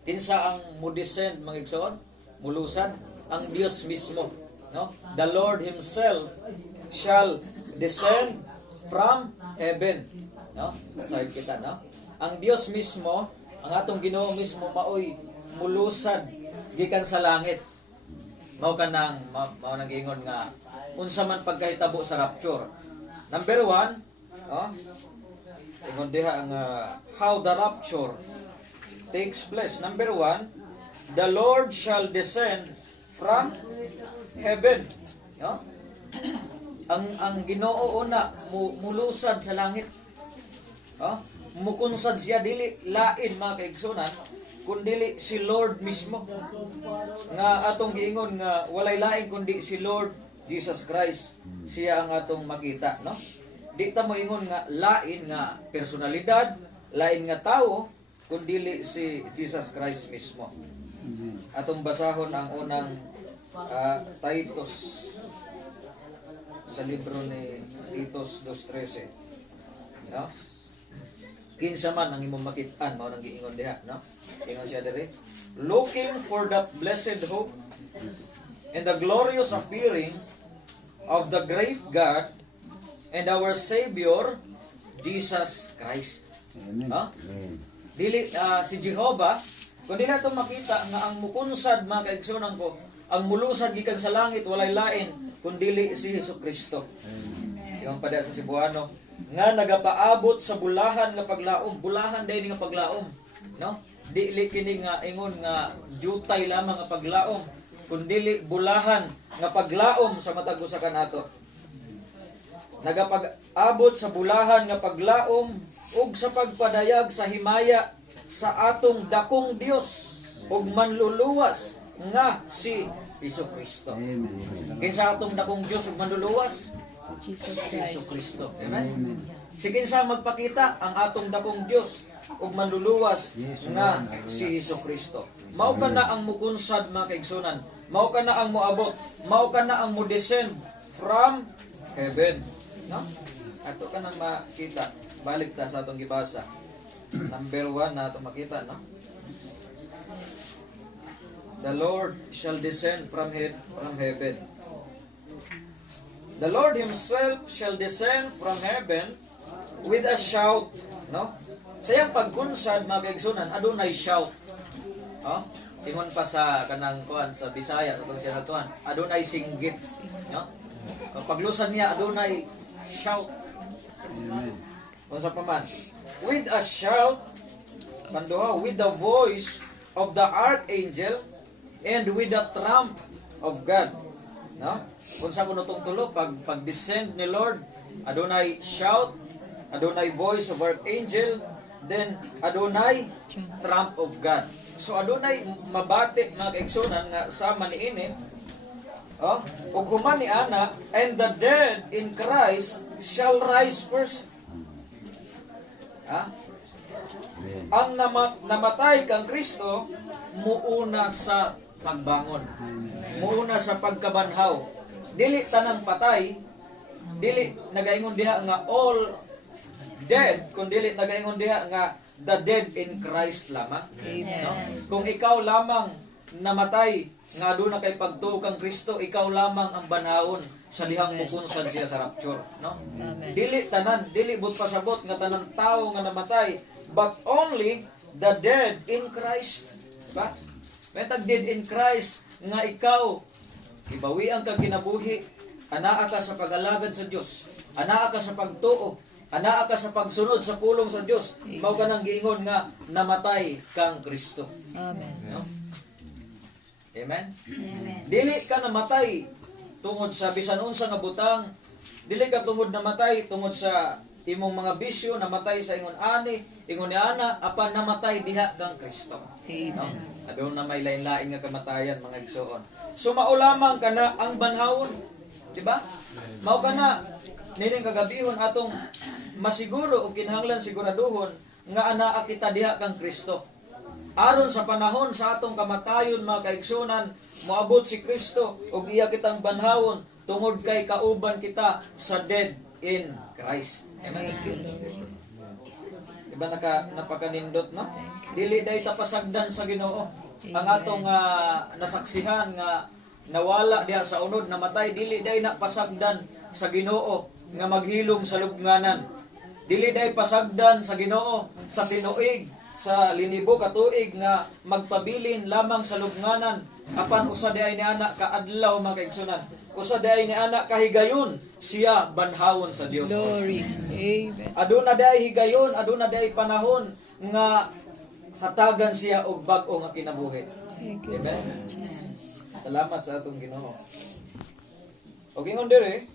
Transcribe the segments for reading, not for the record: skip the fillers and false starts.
Kinsa ang mo-descend mga igsoon, mulusan ang Dios mismo, no? The Lord himself shall descend from heaven, no? Sabi kita, no? Ang Dios mismo, ang atong Ginoo mismo maoy mulusad gikan sa langit. Mao kanang mao nang giingon nga unsa man pagkahitabo sa rapture. Number 1, ingon diha ang how the rapture takes place. Number 1, the Lord shall descend from heaven. No? Ang Ginoo una mulusad sa langit. Mukunsad siya dili lain mga kaigsunan kundi si Lord mismo. Nga atong giingon nga walay lain kundi si Lord Jesus Christ. Siya ang atong makita, no? Di ta mo ingon nga lain nga personalidad, lain nga tao, kundi si Jesus Christ mismo. Atong basahon ang unang Titus sa libro ni Titus 2:13. No? Kinsa man ang imong makit-an mao nang giingon diha, no? Ingon siya diri, looking for the blessed hope and the glorious appearing of the great God and our Savior Jesus Christ. Dili si Jehovah kundi nato makita nga ang mukunsad mga kaigsunan ko, ang mulusad gikan sa langit walay lain kundi si Hesukristo. Yung pada sa Cebuano nga nagapaabot sa bulahan nga paglaom, bulahan dai nga paglaom, no? Dili kini nga ingon nga jutay lamang nga paglaom, kundi bulahan nga paglaom sa matag usa kanato. Nagapag-abot sa bulahan nga paglaom ug sa pagpadayag sa himaya sa atong dakong Dios ug manluluwas nga si Hesukristo. Kinsa atong dakong Dios ug manluluwas? Hesukristo. Amen. Si kinsa magpakita ang atong dakong Dios ug manluluwas nga si Hesukristo. Mao kana ang mukunsad mga kaigsunan. Mao kana ang moabot. Mao kana ang mo-descend from heaven. No? Ato ka nang makita. Balik ta sa atong gibasa. Number 1 na atong makita, no? The Lord shall descend from heaven. The Lord himself shall descend from heaven with a shout, no? Sa iyang pagkunsad mga kaigsunan, adunay shout. Ingon pa sa kanang kuan sa Bisaya katong siya natuan, adunay singgit, no? Paglusan niya adunay shout. Amen. Unsa pa man? With a shout, kanduha, with the voice of the archangel and with the trump of God. No? Unsa kuno tong tulo pag-descend ni Lord, adunay shout, adunay voice of archangel, then adunay trump of God. So adunay mabati mga kaigsunan nga sama niini. Ug human ni ana, and the dead in Christ shall rise first. Ang namatay kang Kristo muuna sa pagbangon, muuna sa pagkabanhaw. Dili tanang patay, dili nagaingon diha nga all dead, kundi dili nagaingon diha nga the dead in Christ lamang. No? Kung ikaw lamang namatay nga doon na kay pagtuo kang Kristo, ikaw lamang ang banhaon sa dihang mukunsan siya sa rapture, no? Amen. Dili tanan, dili but pasabot nga tanan tao nga namatay, but only the dead in Christ. Ba? Metag dead in Christ nga ikaw ibawian ka kinabuhi, anaa ka sa pag-alagad sa Dios, anaa ka sa pagtuo, anaa ka sa pagsunod sa pulong sa Dios. Mao ka nang giingon nga namatay kang Kristo. Amen. No? Amen? Amen. Dili ka namatay tungod sa bisan unsa nga butang, dili ka tungod namatay tungod sa imong mga bisyo, namatay sa ingon ani, ingon ni ana, apan namatay diha kang Kristo. Amen. No? Adun na may lain-lain nga kamatayan mga igsoon. So mao lamang kana ang banhawon, di ba? Mao kana nining kagabihon atong masiguro o kinahanglan siguraduhon nga anaa kita diha kang Kristo. Aron sa panahon sa atong kamatayon mga kaigsunan, moabot si Kristo ug iya kitang banhawon tungod kay kauban kita sa dead in Christ. Amen. Diba napakanindot, no? Dili day tapasagdan sa Ginoo. Ang atong nasaksihan nga nawala diha sa unod, namatay, dili day napasagdan sa Ginoo nga maghilom sa lubnganan. Dili day pasagdan sa Ginoo sa tinuig, sa linibo ka tuig nga magpabilin lamang sa lubnganan. Apan usa di ay ni anak kaadlaw mga kaigsunan. Usa di ay ni anak kahigayon siya banhawon sa Dios. Glory. Amen. Aduna di ay higayon, aduna di ay panahon nga hatagan siya og bag-o nga kinabuhi. Thank you. Amen. Salamat sa atong Ginoo. Og ingon diri,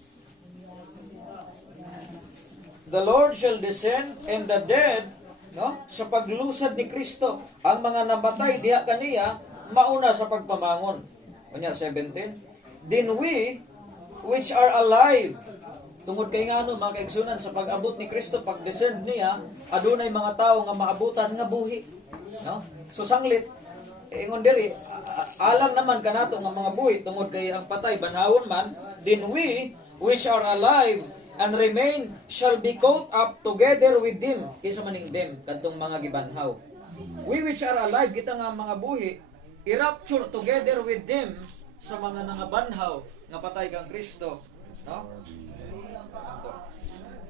the Lord shall descend and the dead, no? Sa paglusad ni Kristo, ang mga namatay diha kaniya mauna sa pagpamangon. Unya 17. Then we which are alive, tungod kay ngano mga kaigsunan sa pag-abot ni Kristo, pag-descend niya, adunay mga tawo nga maabutan nga buhi, no? So sanglit ingon diri, alam naman kanato nga mga buhi tungod kay ang patay banhawon man, then we which are alive and remain shall be caught up together with them. Kinsa maning them kadtong mga gibanhaw. We which are alive, kita nga mga buhi, i-rapture together with them sa mga nangabanhaw nga patay kang Kristo, no?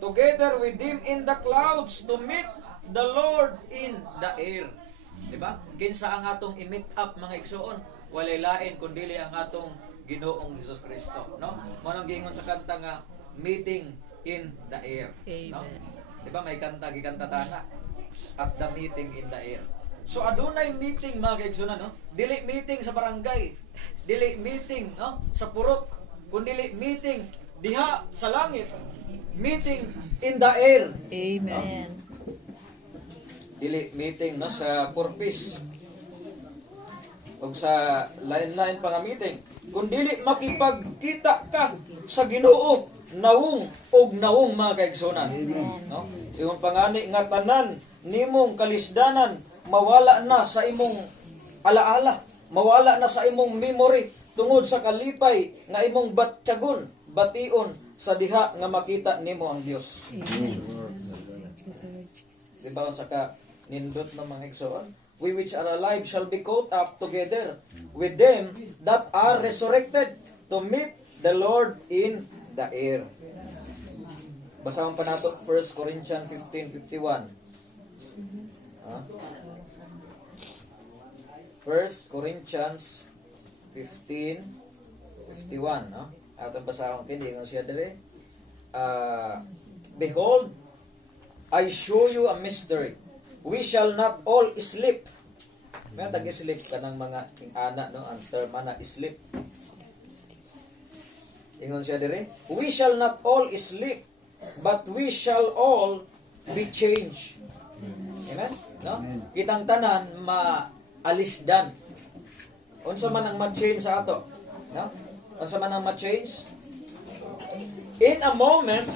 Together with them in the clouds to meet the Lord in the air. Diba? Kinsa ang atong i-meet up mga igsoon? Walay lain kundili ang atong Ginoong Hesus Kristo, no? Manong giingon sa kanta nga meeting in the air, no? Diba may kanta gikanta tana at the meeting in the air. So adunay meeting mga kaigsunan, no? Dili meeting sa barangay, dili meeting, no, sa purok, kundi meeting diha sa langit, meeting in the air. Amen. No? Dili meeting, no, sa purpose o sa lain-lain pa nga meeting, kundi makipagkita ka sa Ginoo nawong og nawong mga kaigsunan, no? Yung pangani nga tanan nimong kalisdanan mawala na sa imong alaala, mawala na sa imong memory tungod sa kalipay nga imong batyagon, bation sa diha nga makita nimo ang Dios. Diba sa ka nindot ng mga igsoon? We which are alive shall be caught up together with them that are resurrected to meet the Lord in the air. Basahan pa nato 1 Corinthians 15:51. 1 Corinthians 15:51, no? Atong basahon kini nga siya diri. Behold, I show you a mystery. We shall not all sleep. May tag-sleep kanang mga ana, no? Ang term na sleep. Ingon siya diri, we shall not all sleep, but we shall all be changed. Amen? No? Kitang tanan maalisdan. Unsa man ang ma-change sa ato? No? Unsa man ang ma-change? In a moment,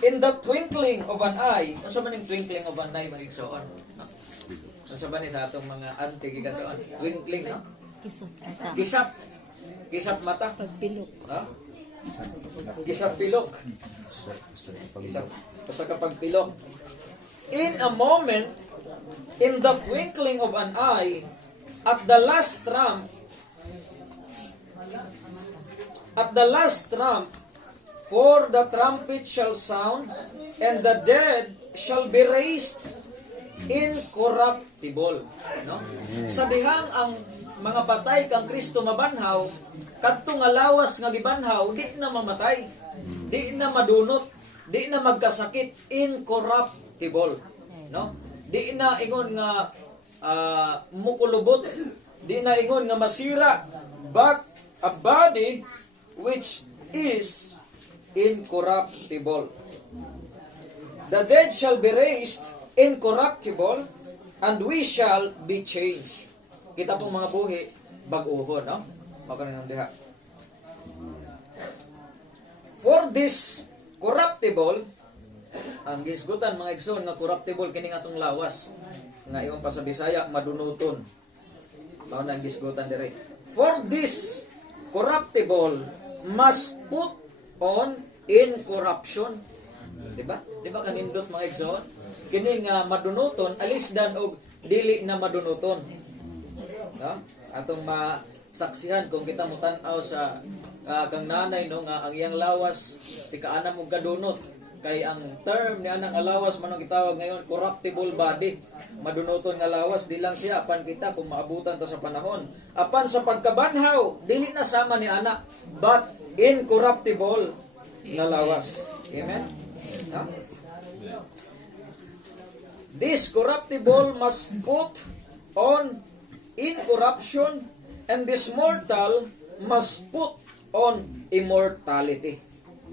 in the twinkling of an eye. Unsa man yung twinkling of an eye, magigsoon? No? Unsa man ni sa atong mga auntie gigasoon? Twinkling, no? Kisap. Kisap mata. Pagpilok. No? Kisap pilok. Kisap. Basta kapag pilok. In a moment, in the twinkling of an eye, at the last trump, for the trumpet shall sound, and the dead shall be raised incorruptible. No? Sa dihang ang mga patay kang Kristo mabanhaw, kadto nga lawas nga gibanhaw, di na mamatay, di na madunot, di na magkasakit, incorruptible. No? Di na ingon nga mukulubot, di na ingon nga masira, but a body which is incorruptible. The dead shall be raised incorruptible, and we shall be changed. Kita pong mga buhi, bag-uhon, no? Makaroon ng diha. For this corruptible, ang gisgutan mga igsoon nga corruptible kini atong lawas nga iyon pa sa Bisaya madunuton. Mao nang gisgutan dire. For this corruptible must put on incorruption. Diba? Diba kanindot mga igsoon? kini nga madunuton alisdan og dili na madunuton. No? Atong masaksihan kung kita mo tan-aw sa kang nanay no nga ang iyang lawas tikaanam og kadunot kay ang term ni anang lawas manong gitawag ngayon corruptible body. Madunuton nga lawas di lang siya apan kita kung maabutan ta sa panahon. Apan sa pagkabanhaw dili na sama ni ana but incorruptible na lawas. Amen. Ha? This corruptible must put on incorruption, and this mortal must put on immortality.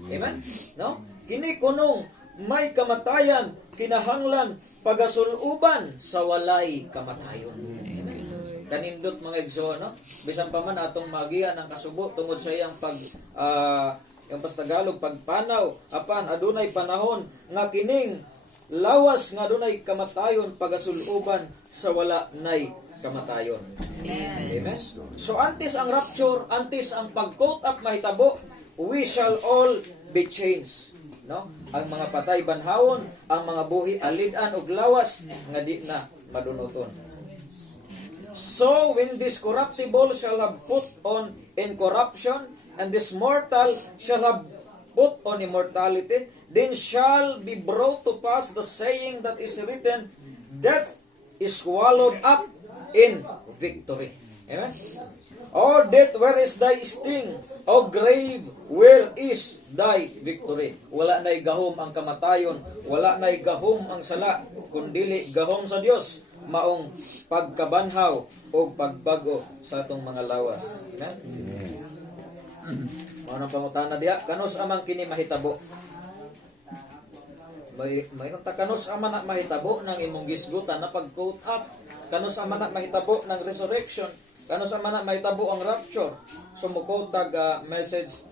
Amen? No? Kini kunong may kamatayan, kinahanglan pagasuluban sa walay kamatayon. Amen? Kanindot mga igsoon, no? Bisan pa man atong magian ang kasubo tungod sa iyang yung pastagalog pagpanaw apan adunay panahon nga kining lawas nga adunay kamatayon pagasuluban sa wala nay kamatayon. Amen. So antes ang rapture, antes ang pag-caught up mahitabo, we shall all be changed. No? Ang mga patay banhawon, ang mga buhi alid-an og lawas nga di na madunuton. So when this corruptible shall have put on incorruption, and this mortal shall have put on immortality, then shall be brought to pass the saying that is written, death is swallowed up in victory. Amen? O death, where is thy sting? O grave, where is thy victory? Wala na'y gahom ang kamatayon, wala na'y gahom ang sala, kundili gahom sa Dios, maong pagkabanhaw o pagbago sa atong mga lawas. Amen? Mga pangutana diya, kanos amang kini mahitabo? May unta kanos ama na mahitabo ng imong gisgutan na pag-caught up, kanos ama na mahitabo ng resurrection, kanos ama na mahitabo ang rapture. Sumukot tag message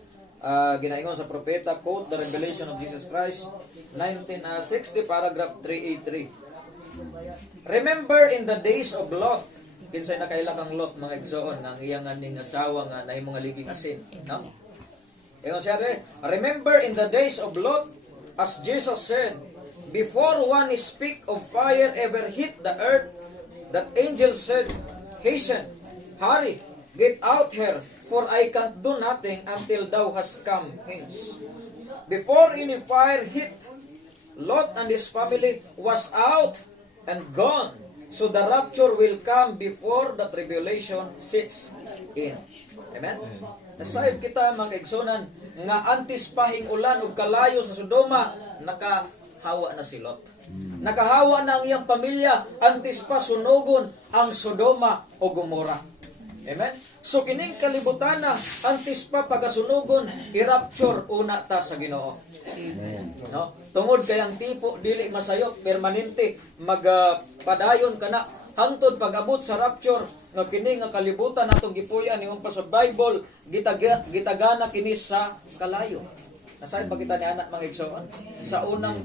ginaingon sa propeta, quote the revelation of Jesus Christ 1960 paragraph 383. Remember in the days of Lot, kinsay nakaila kang Lot mga igsoon ang iyang aning asawa nga nahimong nga liging asin, no? Ingon siya remember in the days of Lot, as Jesus said, before one speak of fire ever hit the earth, that angel said, hasten, hurry, get out here, for I can't do nothing until thou hast come hence. Before any fire hit, Lot and his family was out and gone. So the rapture will come before the tribulation sets in. Amen? Nasayod kita mga igsonan nga antes pahing ulan ug kalayo sa Sodoma, nakahawa na si Lot. Nakahawa na ang iyang pamilya antes pa sunugon ang Sodoma o Gomora. Amen? So kining kalibutan na antes pa pagasunugon, i-rapture una ta sa Ginoo. Amen. No? Tungod kay ang tipo dili masayop permanente magpadayon kana hangtod pag-abot sa rapture nga kini nga kalibutan natong gipuy-an niung pa sa Bible gitagana kini sa kalayo. Nasay ba kita ni anak mga igsoon? Sa unang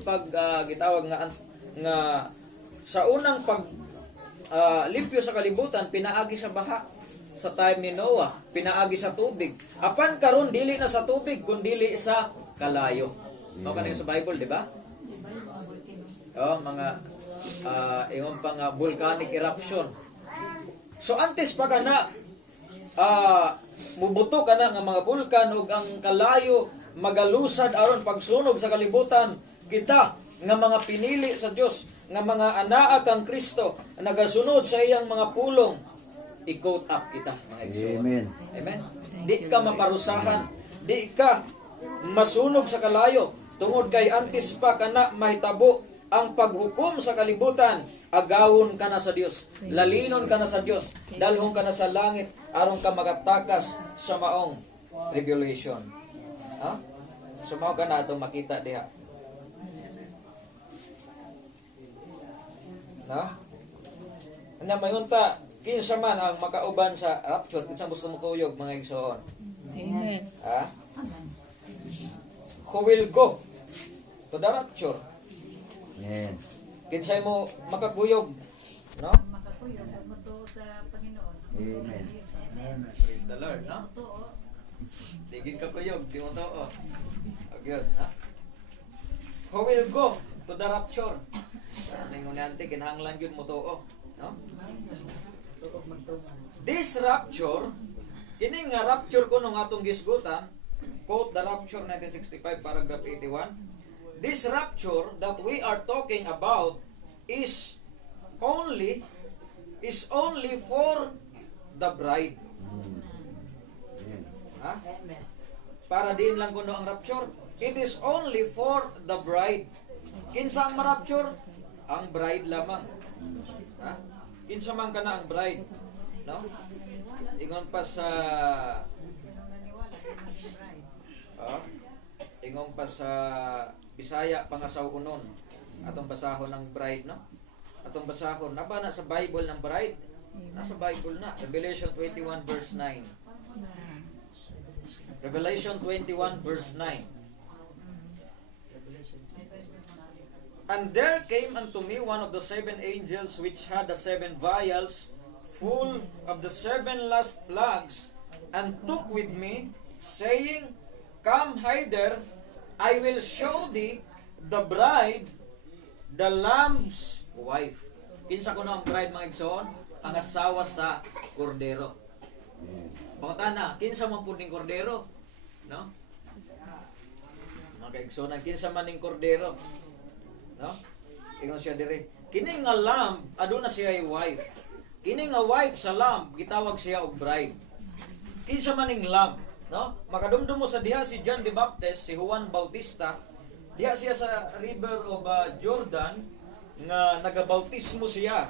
gitawag nga sa unang limpyo sa kalibutan pinaagi sa baha. Sa time ni Noah, pinaagi sa tubig. Apan karon dili na sa tubig kundi sa kalayo. No kanang sa Bible, di ba? Oh, mga ingon pa nga volcanic eruption. So antes pa kana mubuto kana nga mga bulkan ug ang kalayo magalusad aron pagsunog sa kalibutan, kita nga mga pinili sa Dios, nga mga anaa kang Kristo nagasunod sa iyang mga pulong, i-caught up kita mga igsoon. Amen. Amen. Di ka maparusahan, di ka masunog sa kalayo tungod kay antes pa kana mahitabo ang paghukom sa kalibutan, agawon ka na sa Dios, lalinon ka na sa Dios, dalhon ka na sa langit aron ka magatakas sa maong tribulation. Ha? Sumaw ka na atong makita diha. Na? Ano mayunta kinsa man ang makauban sa rapture, kinsa gusto mo kuyog mga igsoon? Amen. Ha? Who will go to the rapture? Amen. Kinsay mo makakuyog? No? Makakuyog mo to sa Panginoon. Amen. Amen. Praise the Lord, no? Tigid ka kuyog, di mo to, oh. Good, ha? Who will go to the rapture. Ningon nanti kinahanglan yun mo tuo, no? This rapture, kini nga rapture ko nung atong gisgutan, quote the rapture 1965 paragraph 81. This rapture that we are talking about is only for the bride. Ha? Para din lang kuno ang rapture. It is only for the bride. Kinsa ang ma-rapture? Ang bride lamang. Ha? Kinsa man kana ang bride, no? Ingon pa sa ingon pa sa Bisaya pangasaw unon. Atong basahon ng bride, no? Atong basahon naba na sa Bible ng bride. Nasa Bible na. Revelation 21 verse 9. Revelation 21 verse 9. And there came unto me one of the seven angels which had the seven vials full of the seven last plagues, and took with me, saying, Come hither, I will show thee the bride, the Lamb's wife. Kinsa ko na ang bride, mga igsoon? Ang asawa sa kordero. Pangutana, kinsa man pud ning kordero? No? Mga igsoon, kinsa man ning kordero? No? Ingon siya dire. Kini nga lamb aduna siya ay wife. Kini nga wife sa lamb gitawag siya og bride. Kinsa man ning lamb, no? Makadumdum mo sa diha si John the Baptist, si Juan Bautista, diha siya sa river of Jordan nga nagabautismo siya.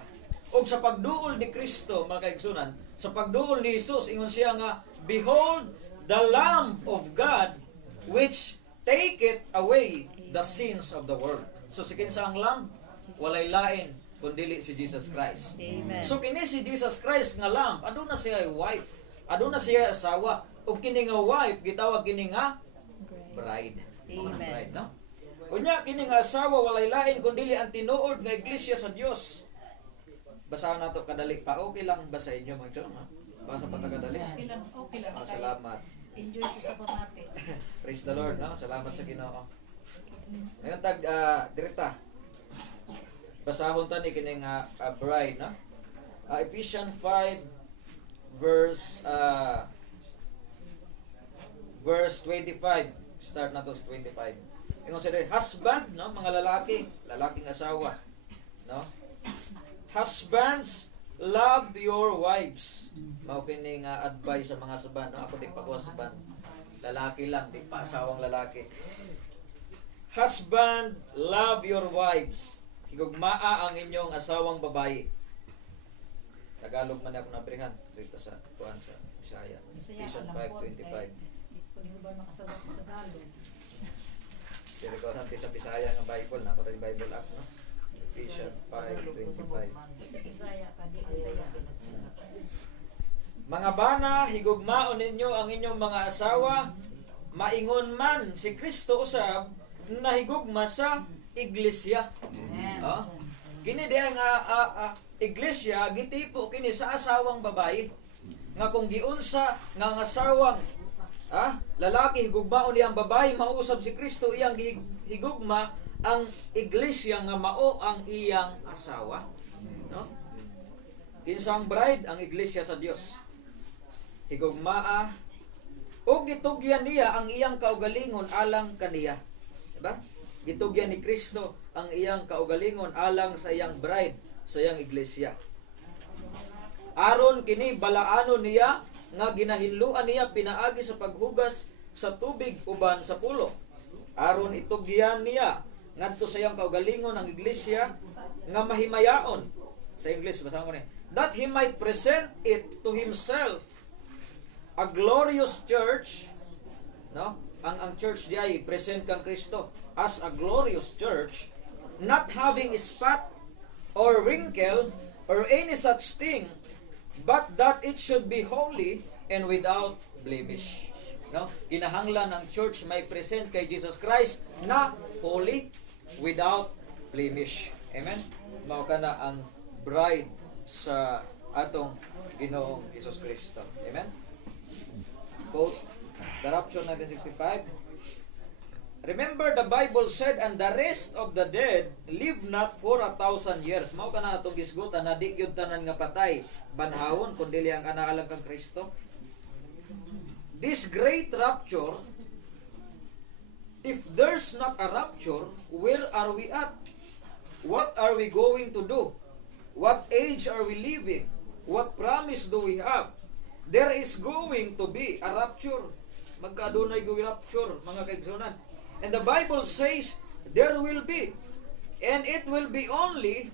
Og sa pagduol ni Kristo, mga kaigsunan, sa pagduol ni Jesus, ingon siya nga, Behold the Lamb of God which taketh away the sins of the world. So si kinsa ang lamb? Walay lain kundi si Jesus Christ. Amen. So kini si Jesus Christ nga lamb, aduna siya ay wife, aduna siya asawa. Ug kini nga wife gitawag kini nga bride. Amen. Bride, no? Unya kini nga asawa walay lain kundi ang tinuod nga iglesia sa Dios. Basahan nato kadali pa. Okay lang basa inyo mga chong, ha? Basa pa ta kadali. Okay lang, okay lang. Salamat. Enjoy ko sa natin. Praise the Lord, no? Salamat sa Ginoo. Ngayon tag direkta. Basahon ta ni kining bride, no? Ephesians 5 verse 25. Start na to sa 25. Ingon siya, husband, no, mga lalaki, lalaking asawa, no? Husbands, love your wives. Mao kining advice sa mga husband, no? Ako di pa ko husband. Lalaki lang, di pa asawang lalaki. Husband, love your wives. Higugmaa ang inyong asawang babae. Tagalog man ako nabrihan dito sa kuan sa Bisaya. Ephesians 5:25. Kung hindi ba makasabot ng Tagalog. Pero ko sa Bisaya nga Bible na, pero Bible app, no? Ephesians 5:25. Bisaya ka, di Bisaya. Mga bana, higugmaon ninyo ang inyong mga asawa, maingon man si Kristo usab na higugma sa iglesia. Oh? Kini di ang iglesia gitipo kini sa asawang babae. Nga kung giunsa nga ang asawang lalaki higugmaon niya ang babae, mausab si Kristo iyang higugma ang iglesia nga mao ang iyang asawa. No? Kinsa ang bride? Ang iglesia sa Dios. Higugmaa o gitugyan niya ang iyang kaugalingon alang kaniya. Diba? Gitugyan ni Kristo ang iyang kaugalingon alang sa iyang bride, sa iyang iglesia. Aron kini balaano niya nga ginahinluan niya pinaagi sa paghugas sa tubig uban sa pulo. Aron itugyan niya ngadto sa iyang kaugalingon ang iglesia nga mahimayaon sa English basahan ko ni, that he might present it to himself a glorious church, no? Ang church di ay present kang Kristo as a glorious church, not having spot or wrinkle or any such thing, but that it should be holy and without blemish. No? Kinahanglan ng church may present kay Jesus Christ na holy, without blemish. Amen? Mao kana ang bride sa atong Ginoong Jesus Kristo. Amen? Quote, the rapture 1965. Remember, the Bible said, and the rest of the dead live not for 1,000 years. Mao ka na itong gisgutan na di gyud tanan nga patay banhawon kun dili ang kanaalang kang Kristo. This great rapture, if there's not a rapture, where are we at? What are we going to do? What age are we living? What promise do we have? There is going to be a rapture. Magkadunay go rapture, mga kaigsunan. And the Bible says, there will be. And it will be only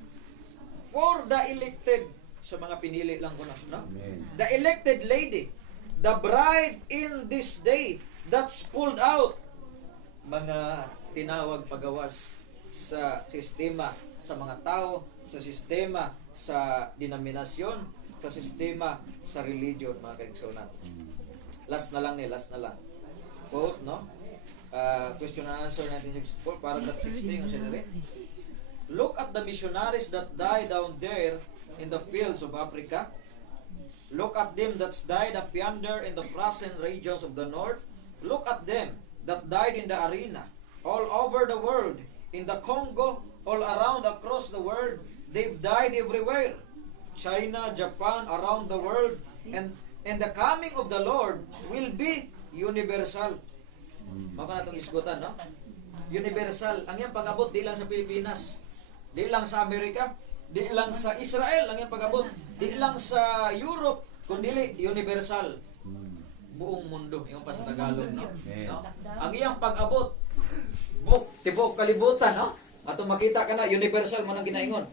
for the elected. Sa mga pinili lang ko na. No? The elected lady. The bride in this day that's pulled out. Mga tinawag pagawas sa sistema sa mga tao, sa sistema sa denominasyon, sa sistema sa religion, mga kaigsunan. Last na lang. Quote, no? Question and answer 1964, paragraph 16. Look at the missionaries that died down there in the fields of Africa. Look at them that's died up yonder in the frozen regions of the north. Look at them that died in the arena, all over the world, in the Congo, all around across the world. They've died everywhere. China, Japan, around the world. And the coming of the Lord will be universal. Maka na itong isgutan, no? Universal. Ang iyang pag-abot, di lang sa Pilipinas, di lang sa Amerika, di lang sa Israel, ang iyang pag-abot, di lang sa Europe, kundi universal. Buong mundo, yung pa sa Tagalog, no? Ang iyang pag-abot, tibok kalibutan, no? Ato makita ka na, universal mo nang ginaingon.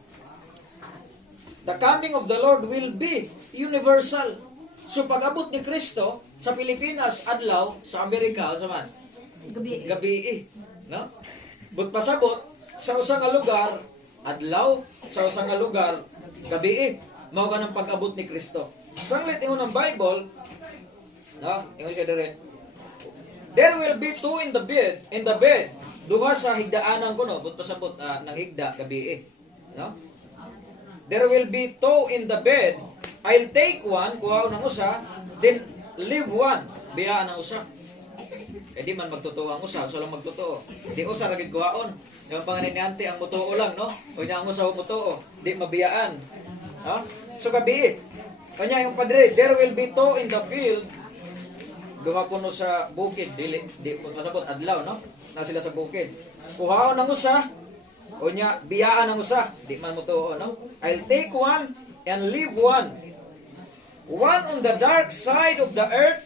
The coming of the Lord will be universal. So pag-abot ni Kristo sa Pilipinas, adlaw, sa Amerika, sa man? Gabi, no? But pasabot sa usang nga lugar, adlaw, sa usang nga lugar, gabi, mao ka ng pag-abot ni Kristo. Sanglit ingon ng Bible, no? Ingon siya dire. There will be two in the bed, duha sa higdaanan ko, no? But pasabot nang higda gabi, no? There will be two in the bed. I'll take one, kuha ng usa, then leave one, biyaan ang usa. Eh di man magtotoo ang usa, usa lang magtotoo. Di usa ra gid kuhaon. Yung panganinante ang mutuo lang, no? O nya ang usa mutuo, di mabiyaan. Ha? So gabi. Kanya yung padre, there will be two in the field. Duha kuno sa bukid, di masabot adlaw, no? Na sila sa bukid. Kuhaon ang usa, o nya biyaan ang usa, di man mutuo, no? I'll take one and leave one. One on the dark side of the earth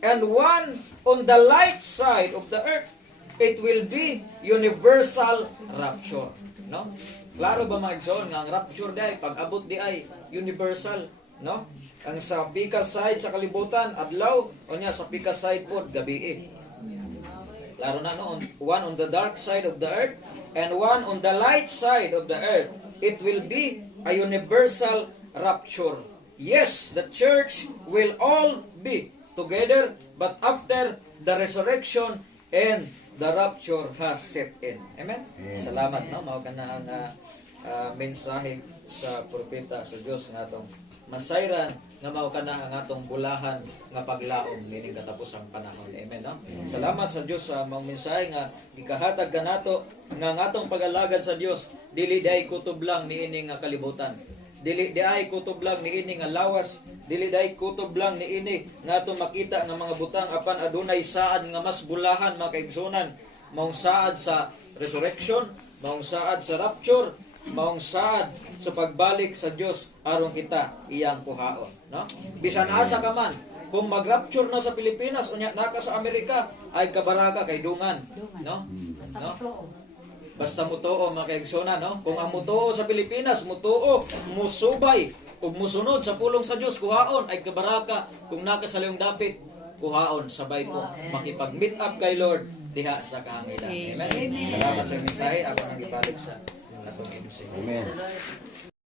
and one on the light side of the earth. It will be universal rapture, no? Klaro ba mga igsoon nga ang rapture di ay pag-abot di ay universal, no? Ang sa pika side sa kalibutan adlaw, o nya sa pika side pod gabi. Klaro na, no? One on the dark side of the earth and one on the light side of the earth. It will be a universal rapture. Yes, the church will all be together, but after the resurrection and the rapture has set in. Amen? Salamat, no? Mao ka na ang mensahe sa propeta sa Dios nga atong masayran nga mao ka na ang atong bulahan nga paglaom nining katapusang panahon. Amen, no? Salamat sa Dios sa mao mensahe nga gikahatag kanato nga ang atong pag-alagad sa Dios dili day kutob lang niining nga kalibutan. Dili ay kutob lang niini nga lawas, dili ay kutob lang niini nga ato makita nga mga butang apan adunay saad nga mas bulahan mga kaigsunan, maong saad sa resurrection, maong saad sa rapture, maong saad sa pagbalik sa Dios aron kita iyang kuhaon, no? Bisan asa ka man, kung mag-rapture na sa Pilipinas unya naka sa Amerika ay kabaraga kay dungan, no? No? Basta mutuo mga kaigsonan, no? Kung ang mutuo sa Pilipinas, mutuo, musubay, ug musunod sa pulong sa Dios, kuhaon ay kabaraka. Kung naka sa layong dapit, kuhaon sabay mo makipag-meet up kay Lord diha sa kahanginan. Amen. Salamat sa mensahe. Ako nang ibalik sa atong MC. Amen.